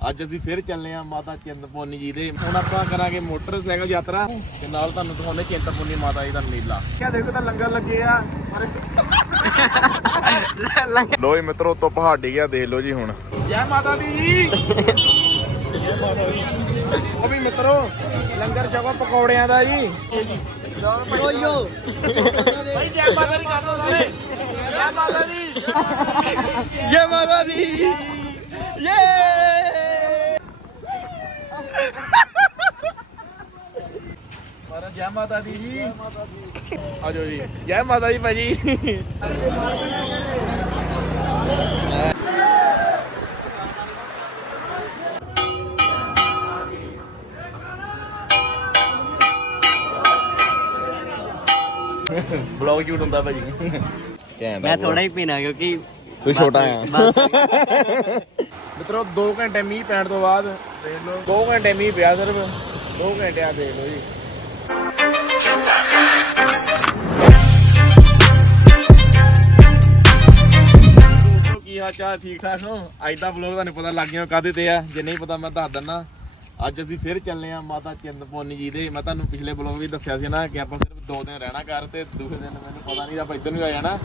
ਅੱਜ ਅਸੀਂ ਫਿਰ ਚੱਲੇ ਆ ਮਾਤਾ ਚਿੰਤਪੁਰਨੀ ਜੀ ਦੇ। ਹੁਣ ਆਪਾਂ ਕਰਾਂਗੇ ਮੋਟਰਸਾਈਕਲ ਯਾਤਰਾ ਤੇ ਨਾਲ ਤੁਹਾਨੂੰ ਦਿਖਾਉਂਦੇ ਚਿੰਤਪੁਰਨੀ ਮਾਤਾ ਜੀ ਦਾ ਮੇਲਾ। ਕਿਆ ਦੇਖੋ ਤਾਂ ਲੰਗਰ ਲੱਗੇ ਆ ਲੋਈ ਮਿੱਤਰੋ ਤੋਂ ਪਹਾੜੀ ਗਿਆ ਦੇਖ ਲਓ ਜੀ ਹੁਣ। ਜੈ ਮਾਤਾ ਦੀ। ਜੀ ਉਹ ਵੀ ਮਿੱਤਰੋ ਲੰਗਰ ਜਗੋ ਪਕੌੜਿਆਂ ਦਾ ਜੀ। ਭਾਈ ਜੈ ਮਾਤਾ ਦੀ ਕਰ ਦੋ ਸਾਰੇ। ਜੈ ਮਾਤਾ ਦੀ। ਜੈ ਮਾਤਾ ਦੀ। ਯੇ। ਮਾਰਾ ਜੈ ਮਾਤਾ ਦੀ ਜੀ। ਆਜੋ ਜੀ। ਜੈ ਮਾਤਾ ਦੀ ਭਾਜੀ। ਬਲੌਗ ਸ਼ੂਟ ਹੁੰਦਾ ਭਾਜੀ। ਮੈਂ ਥੋੜਾ ਹੀ ਪੀਣਾ ਕਿਉਂਕਿ ਤੂੰ ਛੋਟਾ ਆ। ਮਿੱਤਰੋ 2 ਘੰਟੇ ਮੀਂਹ ਪੈਣ ਤੋਂ ਬਾਅਦ ਦੇਖ ਲਓ। 2 ਘੰਟੇ ਮੀਂਹ ਪਿਆ ਸਿਰਫ। 2 ਘੰਟੇ ਆ ਦੇਖ ਲਓ ਜੀ। ਕੀ ਹਾਲ ਚਾਲ? ਠੀਕ ਠਾਕ ਹੋ? ਅੱਜ ਦਾ ਵਲੌਗ ਤੁਹਾਨੂੰ ਪਤਾ ਲੱਗ ਗਿਆ ਕਾਹਦੇ ਤੇ ਆ। ਜੇ ਨਹੀਂ ਪਤਾ, ਮੈਂ ਦੱਸ ਦਿੰਦਾ। ਅੱਜ ਅਸੀਂ ਫਿਰ ਚੱਲੇ ਆ ਮਾਤਾ ਚਿੰਤਪੁਰਨੀ ਜੀ ਦੇ। ਮੈਂ ਤੁਹਾਨੂੰ ਪਿਛਲੇ ਵਲੌਗ ਵੀ ਦੱਸਿਆ ਸੀ ਨਾ ਕਿ ਆਪਾਂ ਸਿਰਫ 2 ਦਿਨ ਰਹਿਣਾ ਘਰ ਤੇ ਦੂਸਰੇ ਦਿਨ ਮੈਨੂੰ ਪਤਾ ਨਹੀਂ ਆਪਾਂ ਇੱਧਰ ਨੂੰ ਆ ਜਾਣਾ।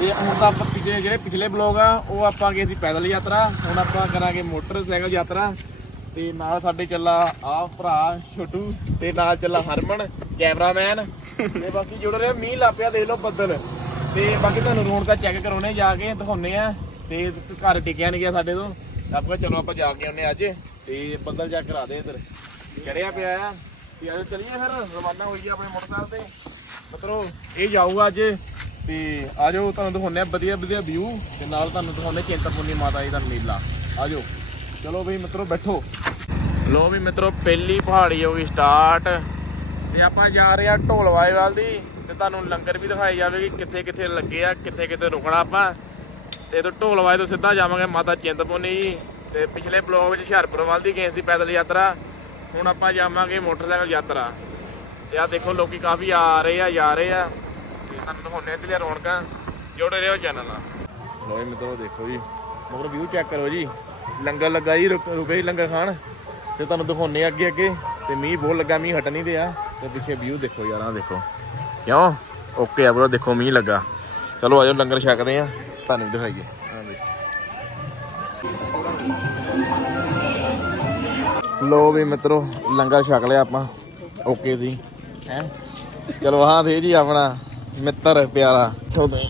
ਤੇ ਹੁਣ ਤਾਂ ਆਪਾਂ ਪਿਛਲੇ ਜਿਹੜੇ ਪਿਛਲੇ ਵਲੌਗ ਆ, ਉਹ ਆਪਾਂ ਗਏ ਸੀ ਪੈਦਲ ਯਾਤਰਾ, ਹੁਣ ਆਪਾਂ ਕਰਾਂਗੇ ਮੋਟਰਸਾਈਕਲ ਯਾਤਰਾ। ਤੇ ਨਾਲ ਸਾਡੇ ਚੱਲਾ ਆ ਭਰਾ ਛੋਟੂ, ਤੇ ਨਾਲ ਚੱਲਾ ਹਰਮਨ, ਕੈਮਰਾਮੈਨ। ਤੇ ਬਾਕੀ ਜੁੜ ਰਿਹਾ ਮੀਂਹ ਲਾਪਿਆ ਦੇਖ ਲਓ ਬੱਦਲ। ਤੇ ਬਾਕੀ ਤੁਹਾਨੂੰ ਰੋਡ ਰੌਣਕਾਂ ਚੈੱਕ ਕਰਾਉਣੇ, ਜਾ ਕੇ ਦਿਖਾਉਣੇ ਆ। ਤੇ ਘਰ ਟਿਕਿਆ ਨਹੀਂ ਗਿਆ ਸਾਡੇ ਤੋਂ। ਆਪਾਂ ਚਲੋ ਆਪਾਂ ਜਾ ਕੇ ਆਉਨੇ ਅੱਜ। ਤੇ ਬੱਦਲ ਚੈੱਕ ਕਰਾ ਦੇ ਇੱਧਰ। ਚੜਿਆ ਪਿਆ ਆ। ਤੇ ਅੱਜ ਚਲੀਏ ਫਿਰ, ਰਵਾਨਾ ਹੋਈਏ ਆਪਣੇ ਮੋਟਰਸਾਈਕਲ ਤੇ। ਮਤਲਬ ਇਹ ਜਾਊਗਾ ਅੱਜ। ਤੇ ਆਜੋ ਤੁਹਾਨੂੰ ਦਿਖਾਉਂਦੇ ਆ ਵਧੀਆ ਵਧੀਆ ਵਿਊ ਤੇ ਨਾਲ ਤੁਹਾਨੂੰ ਦਿਖਾਉਣੇ ਚਿੰਤਪੁਰਨੀ ਮਾਤਾ ਜੀ ਦਾ ਮੇਲਾ। ਆਜੋ। ਚਲੋ ਬਈ ਮਿੱਤਰੋ ਬੈਠੋ। ਲੋ ਵੀ ਮਿੱਤਰੋ ਪਹਿਲੀ ਪਹਾੜੀ ਹੋ ਗਈ ਸਟਾਰਟ ਤੇ ਆਪਾਂ ਜਾ ਰਹੇ ਆ ਢੋਲਵਾਏ ਵੱਲ ਦੀ ਤੇ ਤੁਹਾਨੂੰ ਲੰਗਰ ਵੀ ਦਿਖਾਈ ਜਾਵੇਗੀ ਕਿੱਥੇ ਕਿੱਥੇ ਲੱਗੇ ਆ, ਕਿੱਥੇ ਕਿੱਥੇ ਰੁਕਣਾ ਆਪਾਂ। ਤੇ ਇਧਰ ਢੋਲਵਾਏ ਤੋਂ ਸਿੱਧਾ ਜਾਵਾਂਗੇ ਮਾਤਾ ਚਿੰਤਪੁਰਨੀ ਜੀ। ਤੇ ਪਿਛਲੇ ਬਲੌਗ ਵਿੱਚ ਹੁਸ਼ਿਆਰਪੁਰ ਵੱਲ ਦੀ ਗਏ ਸੀ ਪੈਦਲ ਯਾਤਰਾ। ਹੁਣ ਆਪਾਂ ਜਾਵਾਂਗੇ ਮੋਟਰਸਾਈਕਲ ਯਾਤਰਾ। ਤੇ ਆ ਦੇਖੋ ਲੋਕੀ ਕਾਫੀ ਆ ਰਹੇ ਆ, ਜਾ ਰਹੇ ਆ। ਤੁਹਾਨੂੰ ਦਿਖਾਉਣੇ ਇੱਥੇ ਰੌਣਕਾਂ, ਜੁੜੇ ਰਹੋ ਚੈਨਲ। ਨਾਲ ਲੋ ਜੀ, ਮਿੱਤਰੋ, ਦੇਖੋ ਜੀ। ਮਗਰ ਵਿਊ ਚੈੱਕ ਕਰੋ ਜੀ। ਲੰਗਰ ਲੱਗਾ ਜੀ, ਰੁਕੇ ਜੀ ਲੰਗਰ ਖਾਣ। ਤੇ ਤੁਹਾਨੂੰ ਦਿਖਾਉਣੇ ਅੱਗੇ ਅੱਗੇ। ਤੇ ਮੀਂਹ ਬਹੁਤ ਲੱਗਾ, ਮੀਂਹ ਹਟ ਨਹੀਂ ਰਿਹਾ ਤੇ ਪਿੱਛੇ ਵਿਊ ਦੇਖੋ ਯਾਰ ਆਹ ਦੇਖੋ। ਕਿਉਂ? ਓਕੇ ਆ, ਬਰੋ, ਦੇਖੋ, ਮੀਂਹ ਲੱਗਾ। ਚਲੋ, ਆਜੋ, ਲੰਗਰ ਛਕਦੇ ਆ ਤੁਹਾਨੂੰ ਵੀ ਦਿਖਾਈਏ। ਲੋ ਵੀ, ਮਿੱਤਰੋ, ਲੰਗਰ ਛਕ ਲਿਆ ਆਪਾਂ। ਓਕੇ ਸੀ ਹੈ? ਚਲੋ, ਹਾਂ ਦੇ ਜੀ ਆਪਣਾ। ਮਿੱਤਰ ਪਿਆਰਾ ਤੁਹਾਡੇ।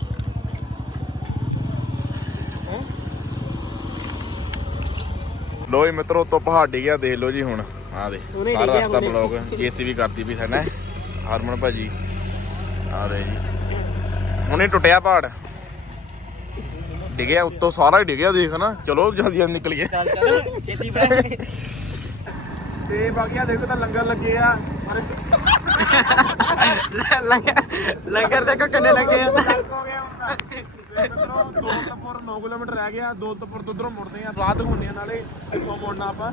ਲੋ ਜੀ ਮਿੱਤਰੋ ਤੋਂ ਪਹਾੜੀ ਗਿਆ ਦੇਖ ਲਓ ਜੀ ਹੁਣ। ਆ ਦੇ ਸਾਰਾ ਡਿੱਗਿਆ ਰਸਤਾ। ਬਲੌਗ ਜੀਸੀਬੀ ਕਰਦੀ ਵੀ ਸਾਡਾ ਹਰਮਨ ਭਾਜੀ ਆ ਦੇ ਜੀ। ਹੁਣੇ ਟੁੱਟਿਆ ਪਹਾੜ। ਡਿੱਗਿਆ ਉੱਤੋਂ ਸਾਰਾ ਹੀ ਡਿੱਗਿਆ ਦੇਖ ਨਾ। ਚਲੋ ਜਲਦੀ ਜਲਦੀ ਨਿਕਲੀਏ। ਚੱਲ ਚੱਲ ਛੇਤੀ ਬੈ ਤੇ ਬਾਕੀਆਂ ਦੇਖੋ ਤਾਂ ਲੰਗਰ ਲੱਗੇ ਆ। ਲੰਗਰ ਦੇਖੋ ਕਿੰਨੇ ਲੱਗੇ ਆ। ਹੋ ਗਿਆ ਹੁਣ ਦੋਲਤਪੁਰ 9 ਕਿਲੋਮੀਟਰ ਰਹਿ ਗਿਆ। ਦੋਲਤਪੁਰ ਤੋਂ ਉਧਰੋਂ ਮੁੜਦੇ ਆ। ਰਾਤ ਆ ਨਾਲੇ ਇੱਥੋਂ ਮੁੜਨਾ ਆਪਾਂ।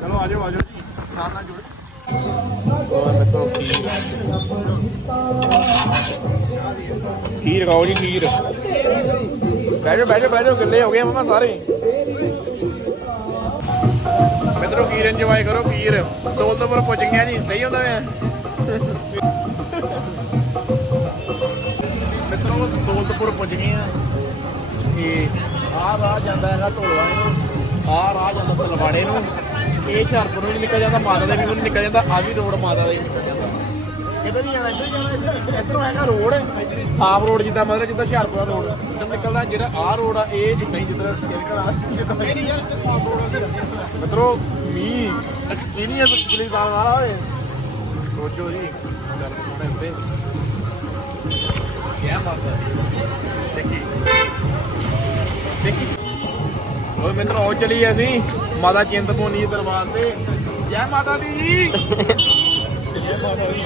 ਚਲੋ ਆਜੋ ਆਜੋ ਜੀ। ਸਾਥ ਨਾਲ ਜੁੜ। ਖੀਰ ਖਾਓ ਜੀ ਖੀਰ। ਬਹਿ ਜਾਓ ਬਹਿ ਜਾਓ ਬਹਿ ਜਾਓ। ਗੱਲੇ ਹੋ ਗਏ ਆ ਮਮਾ ਸਾਰੇ। ਖੀਰ ਇੰਜੋਏ ਕਰੋ ਖੀਰ। ਦੋਲਤਪੁਰ ਪੁੱਜ ਗਿਆ ਜੀ ਸਹੀ ਹੁੰਦਾ ਵੇ ਮਿੱਤਰੋ ਦੌਲਤਪੁਰ ਪੁੱਜ ਗਏ ਆ ਤੇ ਆਹ ਰਾਹ ਜਾਂਦਾ ਹੈਗਾ ਢੋਲਵਾਣੇ ਨੂੰ। ਆਹ ਰਾਹ ਜਾਂਦਾ ਤਲਵਾੜੇ ਨੂੰ। ਇਹ ਹੁਸ਼ਿਆਰਪੁਰ ਨੂੰ ਨਿਕਲ ਜਾਂਦਾ ਮਾਤਾ ਦੇ ਵੀ ਨੂੰ ਨਿਕਲ ਜਾਂਦਾ ਆ ਵੀ ਰੋਡ ਮਾਤਾ ਦਾ ਨਿਕਲ ਜਾਂਦਾ। ਕਿੱਧਰ ਨਹੀਂ ਜਾਣਾ ਇੱਧਰ ਜਾਣਾ ਇੱਧਰ ਇੱਧਰੋਂ ਹੈਗਾ ਰੋਡ। ਸਾਫ਼ ਰੋਡ ਜਿੱਦਾਂ ਮਤਲਬ ਜਿੱਦਾਂ ਹੁਸ਼ਿਆਰਪੁਰ ਦਾ ਰੋਡ। ਇੱਧਰ ਨਿਕਲਦਾ ਜਿਹੜਾ ਆਹ ਰੋਡ ਆ ਇਹ ਜਿੱਦਾਂ ਹੀ ਜਿੱਦਾਂ ਨਿਕਲਣਾ ਜਿੱਦਾਂ ਮੇਰੀ ਯਾਰ ਸਾਫ਼ ਰੋਡ ਆ। ਮਿੱਤਰੋ ਮੀ ਐਕਸਪੀਰੀਅੰਸ ਪਿਛਲੀ ਵਾਰ ਵਾਲਾ ਹੋਏ ਸੋਚੋ ਜੀ ਗੱਲ ਮਾਤਾ ਦੇਖੀ। ਦੇਖੀ। ਓਏ ਮਿੱਤਰ ਉਹ ਚਲੀ ਅਸੀਂ ਮਾਤਾ ਚਿੰਤਪੁਰਨੀ ਦੇ ਦਰਬਾਰ ਤੇ। ਜੈ ਮਾਤਾ ਦੀ। ਜੀ ਜੈ ਮਾਤਾ ਦੀ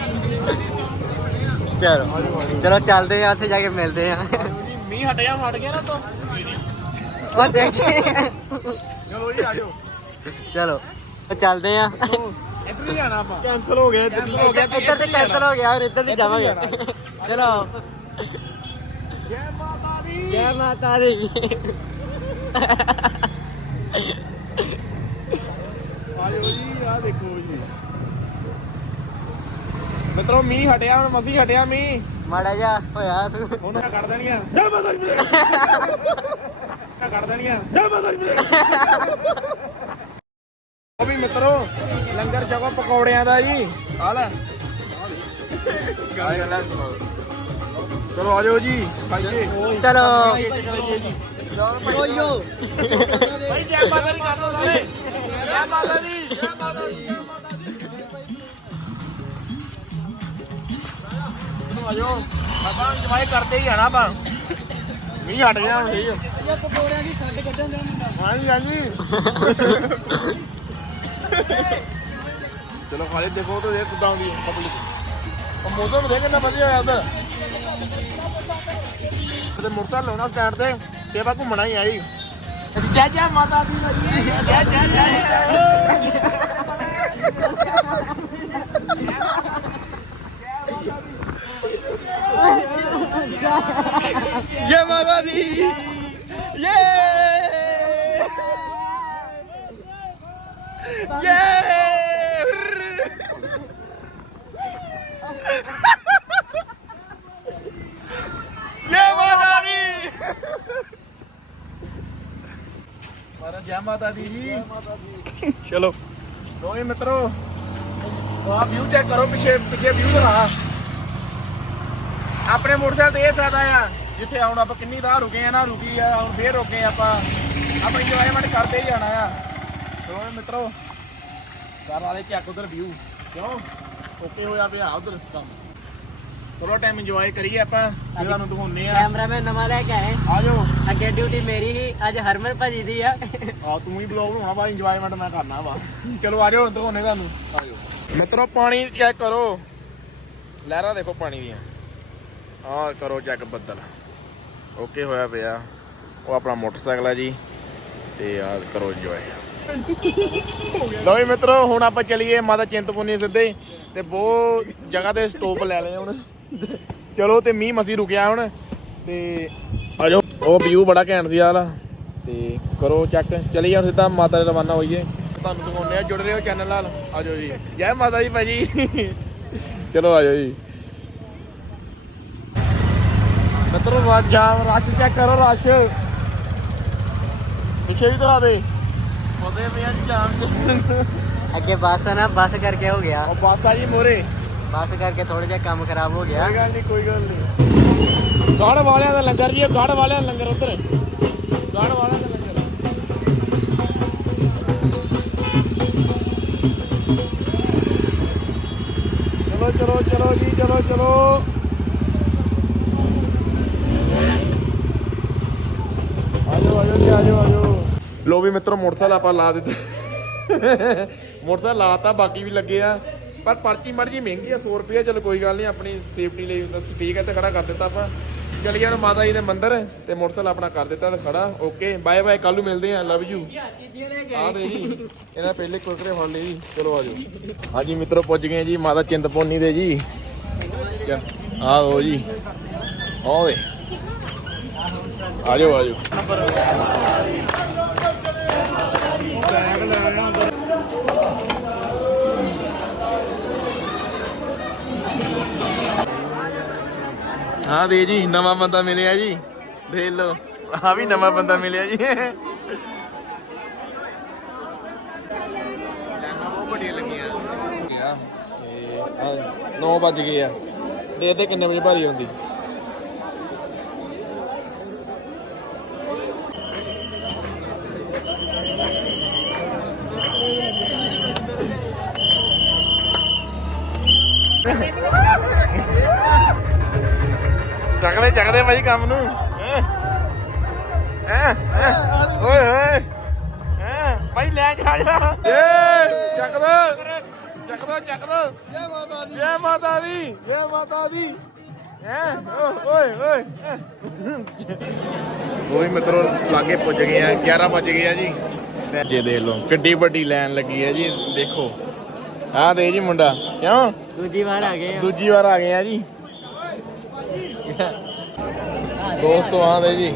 ਚਲੋ ਚਲੋ ਚੱਲਦੇ ਆ ਉੱਥੇ ਜਾ ਕੇ ਮਿਲਦੇ ਆ। ਮੀਂਹ ਹਟ ਗਿਆ ਹਟ ਗਿਆ ਨਾ ਤੋਂ ਉਹ ਦੇਖੀ। ਚਲੋ ਜੀ ਆਜੋ ਚਲੋ। ਉਹ ਚੱਲਦੇ ਆ। ਇੱਧਰ ਨਹੀਂ ਜਾਣਾ ਆਪਾਂ। ਕੈਨਸਲ ਹੋ ਗਿਆ Cancel ਹੋ ਗਿਆ, ਇੱਧਰ ਤੇ ਕੈਨਸਲ ਹੋ ਗਿਆ ਹੋਰ ਇੱਧਰ ਨਹੀਂ ਜਾਵਾਂਗੇ। ਚਲੋ। ਜੈ ਮਾਤਾ ਦੀ। ਜੈ ਮਾਤਾ ਦੀ। ਆਜੋ ਜੀ ਆ ਦੇਖੋ ਜੀ। ਮਿੱਤਰੋ ਮੀਂਹ ਹਟਿਆ ਹੁਣ ਮਸੀ ਹਟਿਆ ਮੀਂਹ। ਮਾੜਾ ਜਿਹਾ ਹੋਇਆ ਸੀ। ਹੁਣ ਮੈਂ ਕੱਢ ਦੇਣੀਆਂ ਜੈ ਮਾਤਾ ਦੀ। ਮੈਂ ਕੱਢ ਦੇਣੀਆਂ ਜੈ ਮਾਤਾ ਦੀ। ਮਿੱਤਰੋ ਲੰਗਰ ਛਕੋ ਪਕੌੜਿਆਂ ਦਾ ਜੀ। ਆ ਲੈ। ਚਲੋ ਆਜੋ ਜੀ ਖਾਈਏ। ਚਲੋ। ਓਯੋ ਭਾਈ। ਜੈ ਮਾਤਾ ਦੀ ਕਰ ਦੋ ਸਾਰੇ। ਜੈ ਮਾਤਾ ਦੀ ਜੈ ਮਾਤਾ ਦੀ ਜੈ ਮਾਤਾ ਦੀ। ਚਲੋ ਆਜੋ ਬਾਬਾ ਇੰਜੋਏ ਕਰਦੇ ਹੀ ਆਣਾ ਆਪਾਂ। ਮੀਂਹ ਹਟ ਗਿਆ ਹੁਣ ਸਹੀ ਇਹ ਪਕੌੜਿਆਂ ਦੀ ਛੱਡ ਕੱਢਣ ਦਾ ਮੁੰਡਾ। ਹਾਂਜੀ ਹਾਂਜੀ। ਚਲੋ ਖਾਲੀ ਦੇਖੋ ਤਾਂ ਇਹ ਕਿਦਾਂ ਦੀ ਪਬਲਿਕ ਉਹ ਮੌਸਮ ਦੇਖ ਕਿੰਨਾ ਵਧੀਆ ਹੋਇਆ ਉਧਰ। ਤੇ ਮੁਰਤਾ ਲਾਉਣਾ ਸਟੈਂਡ ਤੇ ਤੇ ਆਪਾਂ ਘੁੰਮਣਾ ਹੀ ਆਈ। ਜੈ ਜੈ ਮਾਤਾ ਦੀ ਜੈ ਜੈ ਜੈ ਜੈ। ਮਾਤਾ ਦੀ। ਯੇ ਜੈ ਮਾਤਾ ਦੀ ਮਾਰਾ ਜੈ ਮਾਤਾ ਦੀ ਜੀ ਚਲੋ ਦੋਏ ਮਿੱਤਰੋ ਆਹ ਵਿਊ ਚੈੱਕ ਕਰੋ ਪਿੱਛੇ ਪਿੱਛੇ ਵਿਊ ਦਿਖਾ ਆਪਣੇ ਮੋਟਰਸਾਈਕਲ ਤੇ ਇਹ ਫਾਇਦਾ ਆ ਜਿੱਥੇ ਹੁਣ ਆਪਾਂ ਕਿੰਨੀ ਵਾਰ ਰੁਕੇ ਆ ਨਾ ਰੁਕੀ ਆ ਹੁਣ ਫੇਰ ਰੁਕੇ ਆ ਆਪਾਂ ਆਪਾਂ ਇੰਜੋਇਮੈਂਟ ਕਰਦੇ ਹੀ ਜਾਣਾ ਆ ਦੋਏ ਮਿੱਤਰੋ ਘਰ ਵਾਲੇ ਚੈੱਕ ਉਧਰ ਵਿਊ ਕਿਉਂ? ਓਕੇ ਹੋਇਆ ਪਿਆ ਉਧਰ ਕੰਮ। ਥੋੜਾ ਟਾਈਮ ਇੰਜੋਏ ਕਰੀਏ ਆਪਾਂ ਫਿਰ ਤੁਹਾਨੂੰ ਦਿਖਾਉਨੇ ਆ। ਕੈਮਰਾਮੈਨ ਨਵਾਂ ਲੈ ਕੇ ਆਏ। ਆ ਜਾਓ। ਅੱਗੇ ਡਿਊਟੀ ਮੇਰੀ ਹੀ ਅੱਜ ਹਰਮਨ ਭਾਜੀ ਦੀ ਆ। ਆ ਤੂੰ ਹੀ ਬਲੌਗ ਬਣਾਉਣਾ ਵਾ ਇੰਜੋਇਮੈਂਟ ਮੈਂ ਕਰਨਾ ਵਾ। ਚਲੋ ਆ ਜਾਓ ਦਿਖਾਉਨੇ ਤੁਹਾਨੂੰ। ਆ ਜਾਓ। ਮਿੱਤਰੋ ਪਾਣੀ ਚੈੱਕ ਕਰੋ। ਲਹਿਰਾਂ ਦੇਖੋ ਪਾਣੀ ਦੀਆਂ। ਆ ਕਰੋ ਚੈੱਕ ਬੱਦਲ। ਓਕੇ ਹੋਇਆ ਪਿਆ। ਉਹ ਆਪਣਾ ਮੋਟਰਸਾਈਕਲ ਹੈ ਜੀ। ਤੇ ਆ ਕਰੋ ਇੰਜੋਏ ਲਓ ਜੀ ਮਿੱਤਰੋ, ਹੁਣ ਆਪਾਂ ਚਲੀਏ ਮਾਤਾ ਚਿੰਤਪੁਰਨੀ ਸਿੱਧੇ। ਤੇ ਬਹੁਤ ਜਗ੍ਹਾ ਤੇ ਸਟੋਪ ਲੈ ਲਏ ਹੁਣ। ਚਲੋ ਤੇ ਮੀਂਹ ਮਸੀ ਰੁਕਿਆ ਹੁਣ। ਤੇ ਆਜੋ ਉਹ ਵਿਊ ਬੜਾ ਘੈਂਟ ਸੀ ਯਾਰ ਤੇ ਕਰੋ ਚੈੱਕ ਚਲੀਏ ਹੁਣ ਸਿੱਧਾ ਮਾਤਾ ਦੇ ਰਵਾਨਾ ਹੋਈਏ। ਤੁਹਾਨੂੰ ਦਿਖਾਉਂਦੇ ਆ ਜੁੜ ਰਹੇ ਹੋ ਚੈਨਲ ਨਾਲ। ਆ ਜਾਓ ਜੀ। ਜੈ ਮਾਤਾ ਜੀ ਭਾਜੀ। ਚਲੋ ਆ ਜੀ। ਮਿੱਤਰੋ ਰਾਜਾ ਰਸ਼ ਚੈੱਕ ਕਰੋ ਰਸ਼ ਪਿੱਛੇ ਵੀ ਦਿਖਾ ਦੇ। ਉਹਦੇ ਪਿਆ ਜੀ ਜਾਣ ਅੱਗੇ ਬੱਸ ਆ ਨਾ ਬੱਸ ਕਰਕੇ ਹੋ ਗਿਆ ਉਹ ਬਾਸਾ ਜੀ ਮੋਰੇ ਬੱਸ ਕਰਕੇ ਥੋੜਾ ਜਿਹਾ ਕੰਮ ਖਰਾਬ ਹੋ ਗਿਆ ਕੋਈ ਗੱਲ ਨਹੀਂ ਕੋਈ ਗੱਲ ਨਹੀਂ ਗਾੜ ਵਾਲਿਆਂ ਦਾ ਲੰਗਰ ਜੀ ਗਾੜ ਵਾਲਿਆਂ ਦਾ ਲੰਗਰ ਉਧਰ ਗਾੜ ਵਾਲਿਆਂ ਦਾ ਲੰਗਰ ਚਲੋ ਚਲੋ ਚਲੋ ਜੀ ਚਲੋ ਚਲੋ ਆਜੋ ਆਜੋ ਜੀ ਆਜੋ ਆਜੋ ਲੋ ਵੀ ਮਿੱਤਰੋ, ਮੋਟਰਸਾਈਕਲ ਆਪਾਂ ਲਾ ਦਿੱਤਾ। ਮੋਟਰਸਾਈਕਲ ਲਾਤਾ, ਬਾਕੀ ਵੀ ਲੱਗੇ ਆ। ਪਰ ਪਰਚੀ ਮਰਜ਼ੀ ਮਹਿੰਗੀ ਆ 100 ਰੁਪਏ ਚਲੋ ਕੋਈ ਗੱਲ ਨਹੀਂ, ਆਪਣੀ ਸੇਫਟੀ ਲਈ ਤਾਂ ਠੀਕ ਹੈ ਤੇ ਖੜਾ ਕਰ ਦਿੱਤਾ ਆਪਾਂ। ਚਲੀਏ ਹੁਣ ਮਾਤਾ ਜੀ ਦੇ ਮੰਦਿਰ ਤੇ ਮੋਟਰਸਾਈਕਲ ਆਪਣਾ ਕਰ ਦਿੱਤਾ ਤੇ ਖੜਾ। ਓਕੇ ਬਾਏ ਬਾਏ ਕੱਲ ਨੂੰ ਮਿਲਦੇ ਆ। ਲਵ ਯੂ ਆ ਦੇ ਜੀ, ਇਹਨਾਂ ਪਹਿਲੇ ਕੁਰਕਰੇ ਫੜ ਲਈ ਜੀ। ਚਲੋ ਆਜੋ ਹਾਂਜੀ, ਮਿੱਤਰੋ, ਪੁੱਜ ਗਏ ਜੀ ਮਾਤਾ ਚਿੰਤਪੁਰਨੀ ਦੇ ਜੀ। ਆ ਲੋ ਜੀ। ਓਏ ਆ ਜਾਓ। ਹਾਂ ਦੇ ਜੀ, ਨਵਾਂ ਬੰਦਾ ਮਿਲਿਆ ਜੀ। ਦੇਖ ਲਓ ਆ ਵੀ ਨਵਾਂ ਬੰਦਾ ਮਿਲਿਆ ਜੀ। ਬਹੁਤ ਬੜੀਆਂ ਲੱਗੀਆਂ ਤੇ 9 ਵੱਜ ਗਏ ਆ। ਦੇ ਦੇ ਕਿੰਨੇ ਵਜੇ ਭਾਰੀ ਹੁੰਦੀ ਚੱਕਦੇ ਚੱਕਦੇ ਭਾਈ ਕੰਮ ਨੂੰ। ਹੈਂ? ਓਏ ਹੈਂ? ਭਾਈ ਲੈ ਜਾ ਜਾ ਏ ਚੱਕ ਦੋ ਚੱਕ ਦੋ ਚੱਕ ਦੋ ਜੈ ਮਾਤਾ ਦੀ ਜੈ ਮਾਤਾ ਦੀ। ਜੈ ਮਾਤਾ ਦੀ। ਹੈਂ? ਓਏ ਓਏ? ਓਏ। ਮਿੱਤਰੋ ਲਾਗੇ ਪੁੱਜ ਗਏ ਆ। 11 ਵੱਜ ਗਏ ਆ ਜੀ। ਜੇ ਦੇਖ ਲਓ। ਕਿੱਡੀ ਵੱਡੀ ਲਾਈਨ ਲੱਗੀ ਹੈ ਜੀ। ਦੇਖੋ। ਆ ਦੇ ਜੀ ਮੁੰਡਾ ਕਿਉਂ? ਦੂਜੀ ਵਾਰ ਆ ਗਏ ਦੂਜੀ ਵਾਰ ਆ ਗਏ ਆ ਜੀ। ਦੋਸਤੋ ਆ ਦੇ ਜੀ।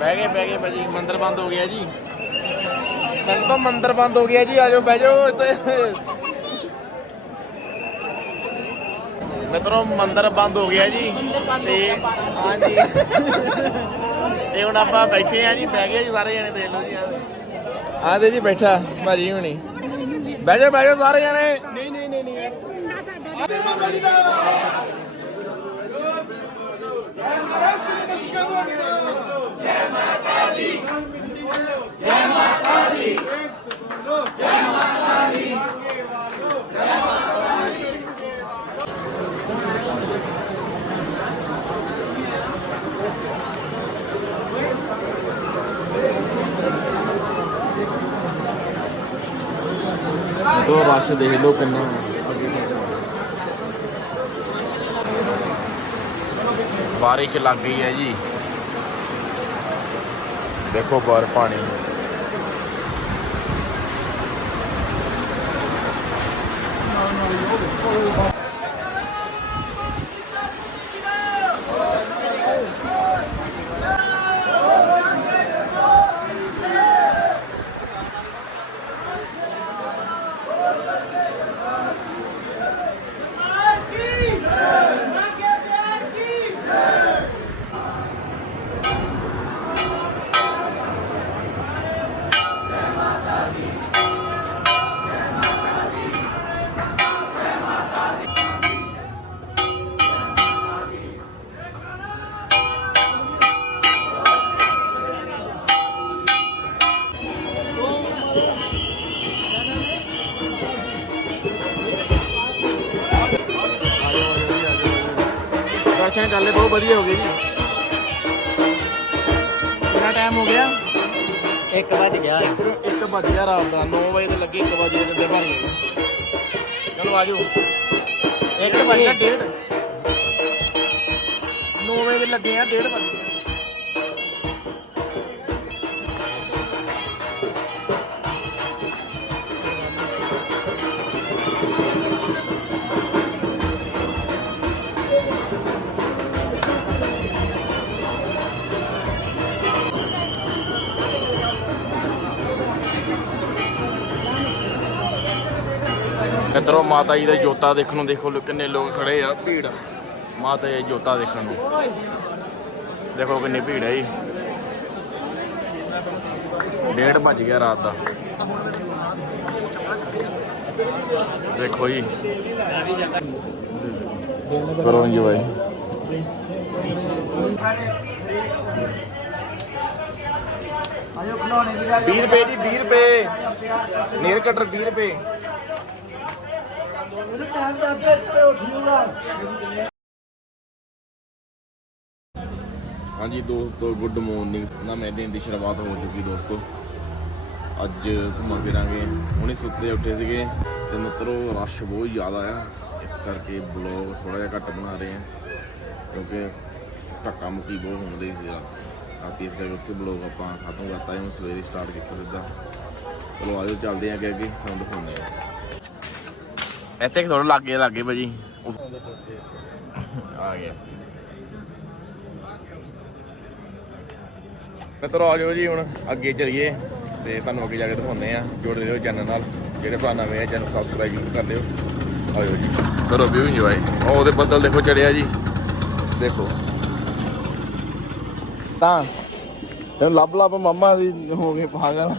ਬਹਿ ਗਏ ਬਹਿ ਗਏ ਭਾਜੀ ਮੰਦਰ ਬੰਦ ਹੋ ਗਿਆ ਜੀ। ਸੰਗਤੋਂ ਮੰਦਰ ਬੰਦ ਹੋ ਗਿਆ ਜੀ ਆਜੋ ਬਹਿ ਜਾਓ ਇੱਥੇ। ਮਿੱਤਰੋ ਮੰਦਿਰ ਬੰਦ ਹੋ ਗਿਆ ਜੀ। ਤੇ ਹਾਂਜੀ। ਤੇ ਹੁਣ ਆਪਾਂ ਬੈਠੇ ਆ ਜੀ ਬਹਿ ਗਏ ਜੀ ਸਾਰੇ ਜਣੇ ਦੇਖ ਲਓ ਜੀ ਆ ਦੇ ਜੀ ਬੈਠਾ ਭਾਜੀ ਹੁਣੀ। ਬਹਿ ਜਾਓ ਬਹਿ ਜਾਓ ਸਾਰੇ ਜਣੇ। ਨਹੀਂ ਨਹੀਂ ਨਹੀਂ ਨਹੀਂ। ਦੋ। ਰਸ਼ ਦੇਖ ਲਓ ਕਿੰਨਾ। ਬਾਰਿਸ਼ ਲੱਗ ਗਈ ਹੈ ਜੀ। ਦੇਖੋ ਬਾਹਰ ਪਾਣੀ। ਦਰਸ਼ਨ ਚੱਲੇ ਬਹੁਤ ਵਧੀਆ ਹੋ ਗਏ ਜੀ। ਕਿੰਨਾ ਟਾਈਮ ਹੋ ਗਿਆ? ਇੱਕ ਵੱਜ ਗਿਆ। ਇੱਕ ਇੱਕ ਵੱਜ ਗਿਆ ਰਾਤ ਦਾ 9 ਵਜੇ ਤੇ ਲੱਗੇ 1 ਵਜੇ ਦੇ ਭਾਰੀ ਚਲੋ ਆਜੋ ਇੱਕ ਵੱਜ ਵੱਜ ਗਿਆ ਡੇਢ 9 ਵਜੇ ਲੱਗੇ ਆ ਡੇਢ ਵੱਜ ਗਿਆ ਮਾਤਾ ਜੀ ਦਾ ਜੋਤਾ ਦੇਖਣ ਨੂੰ ਦੇਖੋ ਕਿੰਨੇ ਲੋਕ ਖੜੇ ਆ, ਭੀੜ ਮਾਤਾ ਜੀ ਜੋਤਾ ਦੇਖਣ ਨੂੰ। ਦੇਖੋ ਕਿੰਨੀ ਭੀੜ ਹੈ ਜੀ। ਡੇਢ ਵੱਜ ਗਿਆ ਰਾਤ ਦਾ। ਦੇਖੋ ਜੀ। ਕਰੋ ਇੰਜੋਏ ਵੀਹ ਰੁਪਏ ਜੀ 20 ਰੁਪਏ। ਨੇਲ ਕਟਰ 20 ਰੁਪਏ। ਹਾਂਜੀ ਦੋਸਤੋ ਗੁੱਡ ਮਾਰਨਿੰਗ ਨਾ ਮੇਰੇ ਦਿਨ ਦੀ ਸ਼ੁਰੂਆਤ ਹੋ ਚੁੱਕੀ ਦੋਸਤੋ। ਅੱਜ ਘੁੰਮਾਂ ਫਿਰਾਂਗੇ। ਹੁਣੇ ਸੁੱਤੇ ਉੱਠੇ ਸੀਗੇ ਤੇ ਮਿੱਤਰੋ, ਰਸ਼ ਬਹੁਤ ਜ਼ਿਆਦਾ ਆ। ਇਸ ਕਰਕੇ ਬਲੌਗ ਥੋੜਾ ਜਿਹਾ ਘੱਟ ਬਣਾ ਰਹੇ ਆ। ਕਿਉਂਕਿ ਧੱਕਾ ਮੁੱਕੀ ਬਹੁਤ ਹੁੰਦੀ ਸੀ ਰਾਤ। ਰਾਤੀ ਇਸ ਕਰਕੇ ਉੱਥੇ ਬਲੌਗ ਆਪਾਂ ਖਤਮ ਕਰਤਾ। ਹੁਣ ਸਵੇਰੇ ਸਟਾਰਟ ਕੀਤਾ ਸਿੱਧਾ। ਚਲੋ ਆਜੋ, ਚੱਲਦੇ ਆ ਅੱਗੇ ਅੱਗੇ ਤੁਹਾਨੂੰ ਦਿਖਾਉਂਦੇ ਆ। ਇੱਥੇ ਥੋੜਾ ਲੱਗੇ ਲੱਗੇ ਭਾਜੀ। ਆ ਗਿਆ। ਮਿੱਤਰੋ ਆ ਜਾਓ ਜੀ ਹੁਣ ਅੱਗੇ ਚੱਲੀਏ ਤੇ ਤੁਹਾਨੂੰ ਅੱਗੇ ਜਾ ਕੇ ਦਿਖਾਉਂਦੇ ਆ ਜੁੜੇ ਰਹੋ ਚੈਨਲ ਨਾਲ। ਜਿਹੜੇ ਭਰਾ ਨਵੇਂ ਆ ਚੈਨਲ ਸਬਸਕ੍ਰਾਈਬ ਜ਼ਰੂਰ ਕਰ ਲਿਓ। ਆਜੋ ਜੀ। ਕਰੋ ਵੀ ਇੰਜੋਏ ਉਹ ਉਹਦੇ ਬੱਦਲ ਦੇਖੋ ਚੜਿਆ ਜੀ। ਦੇਖੋ। ਤਾਂ ਤੈਨੂੰ ਲੱਭ ਲੱਭ ਮੰਮਾ ਦੀ ਹੋ ਗਏ ਪਾਗਲ।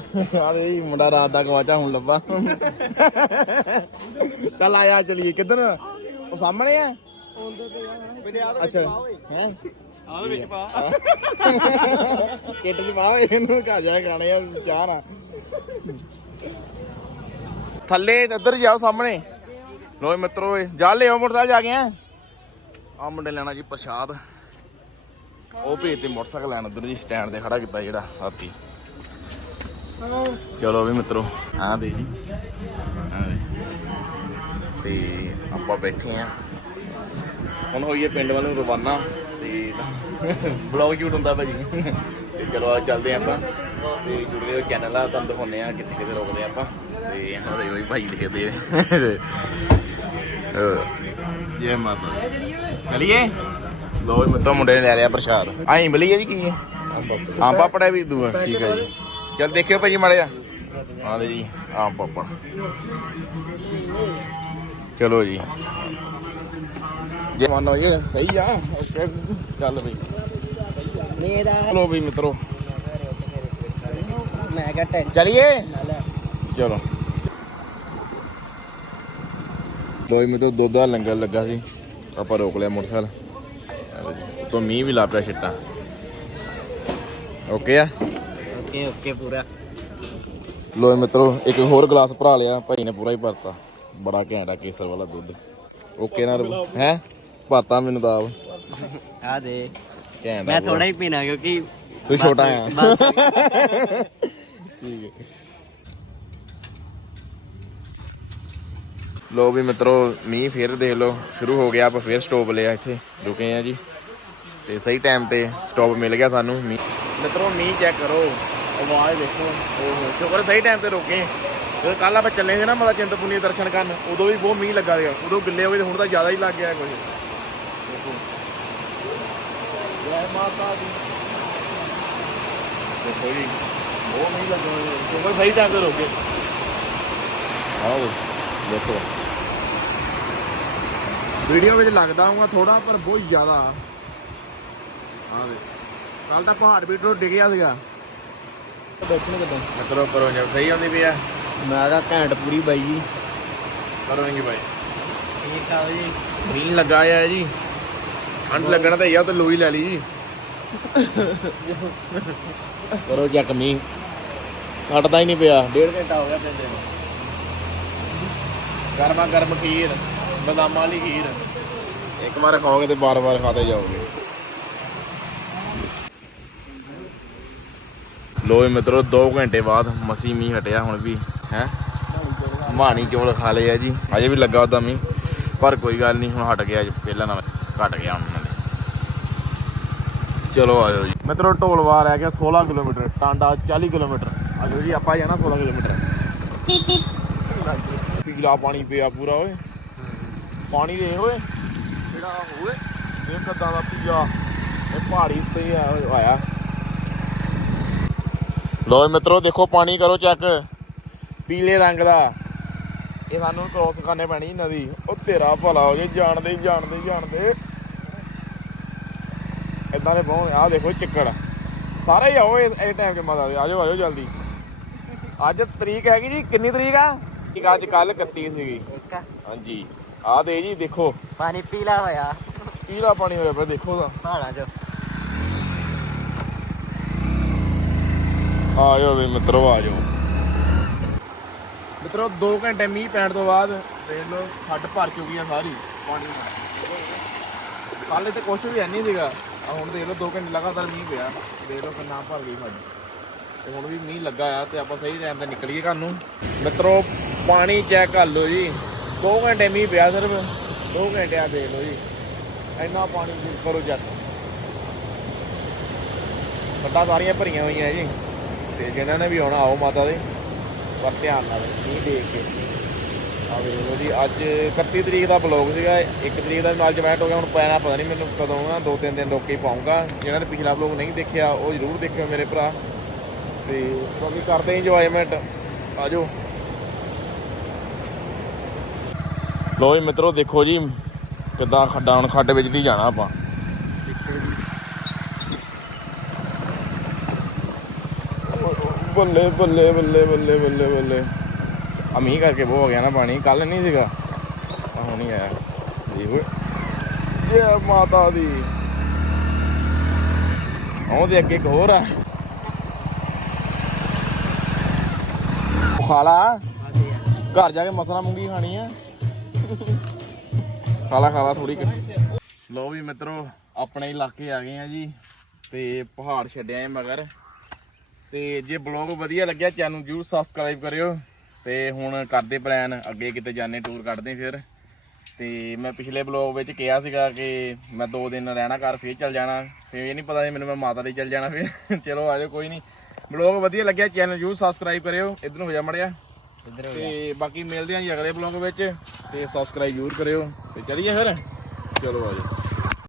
ਆ ਇਹ ਮੁੰਡਾ ਰਾਤ ਦਾ ਗਵਾਚਾ ਹੁਣ ਲੱਭਾ। ਚੱਲ ਆਇਆ ਚਲੀਏ। ਕਿੱਧਰ? ਉਹ ਸਾਹਮਣੇ ਆ? ਅੱਛਾ। ਹੈ? ਆਹ ਵਿੱਚ ਪਾ। ਕਿੱਟ ਚ ਪਾਓ ਇਹਨੂੰ ਘਾ ਜਾ ਗਾਣੇ ਆ ਚਾਹ ਨਾ ਥੱਲੇ ਇੱਧਰ ਜਾਓ ਸਾਹਮਣੇ। ਲੋਏ ਮਿੱਤਰੋ ਜਾ ਲਿਓ ਮੋਟਰਸਾਈਕਲ ਜਾ ਕੇ ਆ ਆ ਮੁੰਡੇ ਲੈਣਾ ਜੀ ਪ੍ਰਸ਼ਾਦ। ਉਹ ਭੇਜ ਤੇ ਮੋਟਰਸਾਈਕਲ ਲੈਣ ਉਧਰ ਜੀ ਸਟੈਂਡ ਤੇ ਖੜਾ ਕੀਤਾ ਜਿਹੜਾ ਹਾਥੀ। ਚਲੋ ਵੀ ਮਿੱਤਰੋ ਹਾਂ ਦੇ ਜੀ। ਤੇ ਆਪਾਂ ਬੈਠੇ ਆ। ਹੁਣ ਹੋਈਏ ਪਿੰਡ ਵੱਲ ਰਵਾਨਾ। ਤੇ ਬਲੌਗ ਸ਼ੂਟ ਹੁੰਦਾ ਭਾਜੀ। ਤੇ ਚਲੋ ਆ ਚੱਲਦੇ ਆਪਾਂ। ਤੇ ਜੁੜੇ ਹੋਏ ਚੈਨਲ ਆ ਤੁਹਾਨੂੰ ਦਿਖਾਉਂਦੇ ਆ ਕਿੱਥੇ ਕਿੱਥੇ ਰੁਕਦੇ ਆਪਾਂ। ਤੇ ਹਾਂ ਦੇ ਭਾਈ ਦੇਖਦੇ ਆ। ਜੈ ਮਾਤਾ। ਚਲੀਏ। ਲੋ ਮੈਂ ਤਾਂ ਮੁੰਡੇ ਨੇ ਲੈ ਲਿਆ ਪ੍ਰਸ਼ਾਦ। ਆਈ ਮਿਲੀ ਹੈ ਜੀ ਕੀ ਹੈ ਆਮ ਪਾਪੜਾ ਵੀ ਦੂਆ। ਠੀਕ ਹੈ ਜੀ। ਚਲ ਦੇਖਿਓ ਭਾਜੀ ਮਾੜਿਆ ਆ ਦੇ ਜੀ ਆਮ ਪਾਪੜ। ਚਲੋ ਜੀ। ਜੇ ਮੰਨੋ ਇਹ ਸਹੀ ਆ ਓਕੇ ਚੱਲ ਬਈ। ਮੇਰਾ ਚਲੋ ਵੀ ਮਿੱਤਰੋ। ਮੈਂ ਕਿਹਾ ਟੈਨਸ਼ਨ ਚਲਿਏ? ਲੈ। ਚਲੋ। ਲੋਈ ਮੇ ਤੋਂ ਦੁੱਧ ਦਾ ਲੰਗਰ ਲੱਗਾ ਸੀ। ਆਪਾਂ ਰੋਕ ਲਿਆ ਮੋਟਰਸਾਈਕਲ। ਤੋਂ ਮੀਂਹ ਵੀ ਲਾ ਪਿਆ ਛਿੱਟਾ। ਓਕੇ ਆ? ਓਕੇ ਓਕੇ ਪੂਰਾ। ਲੋਏ ਮਿੱਤਰੋ ਇੱਕ ਹੋਰ ਗਲਾਸ ਭਰਾ ਲਿਆ ਭਾਈ ਨੇ ਪੂਰਾ ਹੀ ਭਰਤਾ। ਬੜਾ ਘੈਂਟ ਕੇਸਰ ਵਾਲਾ ਦੁੱਧ। ਓਕੇ ਨਾ ਹੈ? ਪਾਤਾ ਮੈਨੂੰ ਤਾਂ ਆਪ। ਆ ਦੇ। ਘੈਂਟ ਮੈਂ। ਥੋੜਾ ਹੀ ਪੀਣਾ ਕਿਉਂਕਿ ਤੂੰ ਛੋਟਾ ਆ। ਠੀਕ ਹੈ। ਲੋ ਵੀ ਮਿੱਤਰੋ ਮੀਂਹ ਫੇਰ ਦੇਖ ਲਓ ਸ਼ੁਰੂ ਹੋ ਗਿਆ ਆਪਾਂ ਫੇਰ ਸਟਾਪ ਲਿਆ ਇੱਥੇ। ਰੁਕੇ ਆ ਜੀ। ਤੇ ਸਹੀ ਟਾਈਮ ਤੇ ਸਟਾਪ ਮਿਲ ਗਿਆ ਸਾਨੂੰ, ਮੀਂਹ। ਮਿੱਤਰੋ, ਮੀਂਹ ਚੈੱਕ ਕਰੋ, ਆਵਾਜ਼ ਦੇਖੋ, ਓਹੋ, ਸ਼ੁਕਰ ਸਹੀ ਟਾਈਮ ਤੇ ਰੁਕੇ। ਜਦੋਂ ਕੱਲ ਆਪਾਂ ਚੱਲੇ ਸੀ ਨਾ ਮਤਲਬ ਚਿੰਤਪੁਰਨੀ ਦੇ ਦਰਸ਼ਨ ਕਰਨ, ਉਦੋਂ ਵੀ ਬਹੁਤ ਮੀਂਹ ਲੱਗਾ ਰਿਹਾ। ਉਦੋਂ ਗਿੱਲੇ ਹੋ ਗਏ ਹੁਣ ਤਾਂ ਜ਼ਿਆਦਾ ਹੀ ਲੱਗ ਗਿਆ ਕੁਝ ਦੇਖੋ। ਜੈ ਮਾਤਾ ਦੀ। ਦੇਖੋ ਜੀ ਉਹ ਨਹੀਂ ਲੱਗਾ ਹੋਇਆ। ਸ਼ੁਕਰ ਸਹੀ ਟਾਈਮ ਤੇ ਰੁਕੇ। ਆਓ, ਦੇਖੋ। ਵੀਡੀਓ ਵਿੱਚ ਲੱਗਦਾ ਹੂੰਗਾ ਥੋੜਾ ਪਰ ਬਹੁਤ ਜ਼ਿਆਦਾ। ਕੱਲ ਤਾਂ ਪਹਾੜ ਵੀ ਟੋ ਡਿੱਗਿਆ ਸੀਗਾ। ਬੈਠਣ ਕਿਦਾਂ? ਕਰੋ ਕਰੋ ਜੇ ਸਹੀ ਆਉਂਦੀ ਪਈ ਆ? ਮੈਂ ਤਾਂ ਘੈਂਟ ਪੂਰੀ ਬਾਈ ਜੀ। ਕਰੋਗੇ ਬਾਈ। ਠੀਕ ਆ ਜੀ। ਮੀਂਹ ਲੱਗਾ ਆ ਜੀ। ਠੰਡ ਲੱਗਣਾ ਤਾਂ ਯਾ ਤਾਂ ਲੋਈ ਲੈ ਲਈ ਜੀ। ਕਰੋ ਚੱਕ ਮੀਂਹ। ਹਟਦਾ ਹੀ ਨਹੀਂ ਪਿਆ। ਡੇਢ ਘੰਟਾ ਹੋ ਗਿਆ ਪੈਂਦੇ ਨੂੰ ਗਰਮਾ ਗਰਮ ਖੀਰ ਬਦਾਮਾਂ ਵਾਲੀ ਖੀਰ। ਇੱਕ ਵਾਰ ਖਾਓਗੇ ਤੇ ਬਾਰ-ਬਾਰ ਖਾਤੇ ਜਾਓਗੇ। ਲੋਏ ਮਿੱਤਰੋ 2 ਘੰਟੇ ਬਾਅਦ ਮਸੀ ਮੀਂਹ ਹਟਿਆ ਹੁਣ ਵੀ, ਹੈ? ਮਾਣੀ ਚੋਲ ਖਾ ਲਏ ਆ ਜੀ। ਅਜੇ ਵੀ ਲੱਗਾ ਉਹਦਾ ਮੀਂਹ, ਪਰ ਕੋਈ ਗੱਲ ਨਹੀਂ, ਹੁਣ ਹਟ ਗਿਆ ਪਹਿਲਾਂ ਨਾਲ ਘਟ ਗਿਆ ਹੁਣ ਨਾਲੇ ਚਲੋ ਆਜੋ ਜੀ। ਮਿੱਤਰੋ, ਢੋਲਵਾ ਰਹਿ ਗਿਆ 16 ਕਿਲੋਮੀਟਰ, ਟਾਂਡਾ 40 ਕਿਲੋਮੀਟਰ। ਆਜੋ ਜੀ, ਆਪਾਂ ਜਾਣਾ 16 ਕਿਲੋਮੀਟਰ। ਪੀਲਾ ਪਾਣੀ ਪਿਆ ਪੂਰਾ, ਓਏ। ਪਾਣੀ ਦੇ, ਓਏ। ਜਿਹੜਾ ਹੋਵੇ ਇਹ ਕਦਾਂ ਦਾ ਪੀਆ ਇਹ ਪਹਾੜੀ ਉੱਤੇ ਆਇਆ। ਲੋ ਮਿੱਤਰੋ ਦੇਖੋ ਪਾਣੀ ਕਰੋ ਚੈੱਕ ਪੀਲੇ ਰੰਗ ਦਾ। ਇਹ ਸਾਨੂੰ ਕ੍ਰੋਸ ਕਰਨੇ ਪੈਣੀ ਨਦੀ। ਉਹ ਤੇਰਾ ਭਲਾ ਹੋ ਜੇ ਜਾਣਦੇ ਜਾਣਦੇ ਜਾਣਦੇ। ਇਦਾਂ ਦੇ ਬਹੁਤ ਆ ਦੇਖੋ ਚਿੱਕੜ। ਸਾਰੇ ਹੀ ਆਓ ਇਹ ਟਾਈਮ 'ਚ ਮਜ਼ਾ ਆ ਜਾਓ ਆਜੋ ਜਲਦੀ। ਅੱਜ ਤਰੀਕ ਹੈਗੀ ਜੀ। ਕਿੰਨੀ ਤਰੀਕ ਆ? ਠੀਕ ਆ, ਅੱਜ ਕੱਲ 31 ਸੀਗੀ। ਇੱਕ ਆ, ਹਾਂਜੀ। ਆ ਦੇ ਜੀ ਦੇਖੋ। ਪਾਣੀ ਪੀਲਾ ਹੋਇਆ। ਪੀਲਾ ਪਾਣੀ ਹੋਇਆ ਪਿਆ ਦੇਖੋ ਤਾਂ। ਪਹਾੜਾਂ 'ਚ ਆ ਜਾਓ ਵੀ ਮਿੱਤਰੋ ਆ ਜਾਓ ਮਿੱਤਰੋ 2 ਘੰਟੇ ਮੀਂਹ ਪੈਣ ਤੋਂ ਬਾਅਦ ਦੇਖ ਲਓ ਹੱਡ ਭਰ ਚੁੱਕੀ ਆ ਸਾਰੀ ਪਾਣੀ ਨਾਲ। ਕੱਲ ਤੇ ਕੁਛ ਵੀ ਨਹੀਂ ਸੀਗਾ। ਆ ਹੁਣ ਦੇਖ ਲਓ 2 ਘੰਟੇ ਲਗਾਤਾਰ ਮੀਂਹ ਪਿਆ। ਦੇਖ ਲਓ ਕਿੰਨਾ ਭਰ ਗਈ ਸਾਡੀ। ਤੇ ਹੁਣ ਵੀ ਮੀਂਹ ਲੱਗਾ ਆ ਤੇ ਆਪਾਂ ਸਹੀ ਟਾਈਮ ਤੇ ਨਿਕਲੀਏ ਘਰ ਨੂੰ। ਮਿੱਤਰੋ, ਪਾਣੀ ਚੈੱਕ ਕਰ ਲਓ ਜੀ। 2 ਘੰਟੇ ਮੀਂਹ ਪਿਆ ਸਿਰਫ। 2 ਘੰਟੇ ਆ ਦੇਖ ਲਓ ਜੀ। ਇੰਨਾ ਪਾਣੀ ਕਰੋ ਜੱਟ ਖੱਡਾਂ ਸਾਰੀਆਂ ਭਰੀਆਂ ਹੋਈਆਂ ਜੀ। ਤੇ ਜਿਹਨਾਂ ਨੇ ਵੀ ਆਉਣਾ, ਆਓ ਮਾਤਾ ਦੇ। ਪਰ ਧਿਆਨ ਨਾਲ ਨਹੀਂ ਦੇਖ ਕੇ। ਆ ਵੇਖ ਲਓ ਜੀ, ਅੱਜ 31 ਤਰੀਕ ਦਾ ਬਲੌਗ ਸੀਗਾ। 1 ਤਰੀਕ ਦਾ ਨਾਲ ਜਮੈਟ ਹੋ ਗਿਆ, ਹੁਣ ਪੈਣਾ ਪਤਾ ਨਹੀਂ ਮੈਨੂੰ ਕਦੋਂ ਆ, ਦੋ ਤਿੰਨ ਦਿਨ ਰੁਕ ਕੇ ਹੀ ਪਾਉਂਗਾ। ਜਿਹਨਾਂ ਨੇ ਪਿਛਲਾ ਬਲੌਗ ਨਹੀਂ ਦੇਖਿਆ, ਉਹ ਜ਼ਰੂਰ ਦੇਖਿਓ ਮੇਰੇ ਭਰਾ। ਤੇ ਕਿਉਂਕਿ ਕਰਦੇ ਇੰਜੋਇਮੈਂਟ ਆਜੋ। ਲੋ ਜੀ, ਮਿੱਤਰੋ, ਦੇਖੋ ਜੀ, ਕਿੱਦਾਂ ਖੱਡਾ ਹੁਣ ਖੱਡ ਵਿੱਚ ਦੀ ਜਾਣਾ ਆਪਾਂ। ਬੱਲੇ ਬੱਲੇ ਬੱਲੇ ਬੱਲੇ ਬੱਲੇ ਬੱਲੇ। ਆ ਮੀਂਹ ਕਰਕੇ ਬਹੁਤ ਹੋ ਗਿਆ ਨਾ ਪਾਣੀ ਕੱਲ ਨਹੀਂ ਸੀਗਾ। ਹੁਣ ਹੀ ਆਇਆ। ਜੀ ਓਏ ਜੈ ਮਾਤਾ ਦੀ। ਉਹਦੇ ਅੱਗੇ ਇੱਕ ਹੋਰ ਆ। ਖਾਲਾ? ਘਰ ਜਾ ਕੇ ਮਸਲਾ ਮੂੰਗੀ ਖਾਣੀ ਆ। ਖਾਲਾ ਖਾਲਾ ਥੋੜੀ ਲੋ ਵੀ ਮਿੱਤਰੋ ਆਪਣੇ ਇਲਾਕੇ ਆ ਗਏ ਆ ਜੀ ਤੇ ਪਹਾੜ ਛੱਡਿਆ ਏ ਮਗਰ। ਤੇ ਜੇ ਬਲੌਗ ਵਧੀਆ ਲੱਗਿਆ ਚੈਨਲ ਨੂੰ ਜਰੂਰ ਸਬਸਕ੍ਰਾਈਬ ਕਰਿਓ। ਤੇ ਹੁਣ ਕਰਦੇ ਪਲਾਨ ਅੱਗੇ ਕਿਤੇ ਜਾਣੇ ਟੂਰ ਕੱਢਦੇ ਫਿਰ। ਤੇ ਮੈਂ ਪਿਛਲੇ ਬਲੌਗ ਵਿੱਚ ਕਿਹਾ ਸੀਗਾ ਕਿ ਮੈਂ ਦੋ ਦਿਨ ਰਹਿਣਾ ਘਰ ਫੇਰ ਚੱਲ ਜਾਣਾ। ਫੇਰ ਇਹ ਨਹੀਂ ਪਤਾ ਸੀ ਮੈਨੂੰ ਮੈਂ ਮਾਤਾ ਦੇ ਚੱਲ ਜਾਣਾ ਫੇਰ। ਚਲੋ ਆਜੋ ਕੋਈ ਨਹੀਂ ਬਲੌਗ ਵਧੀਆ ਲੱਗਿਆ ਚੈਨਲ ਜਰੂਰ ਸਬਸਕ੍ਰਾਈਬ ਕਰਿਓ। ਇਧਰ ਹੋ ਜਾ ਮੜਿਆ। ਹੋ ਤੇ ਬਾਕੀ ਮਿਲਦੇ ਆਂ ਜੀ ਅਗਲੇ ਬਲੌਗ ਵਿੱਚ। ਤੇ ਸਬਸਕ੍ਰਾਈਬ ਜ਼ਰੂਰ ਕਰਿਓ। ਤੇ ਚਲੀਏ ਫਿਰ। ਚਲੋ ਆਜੋ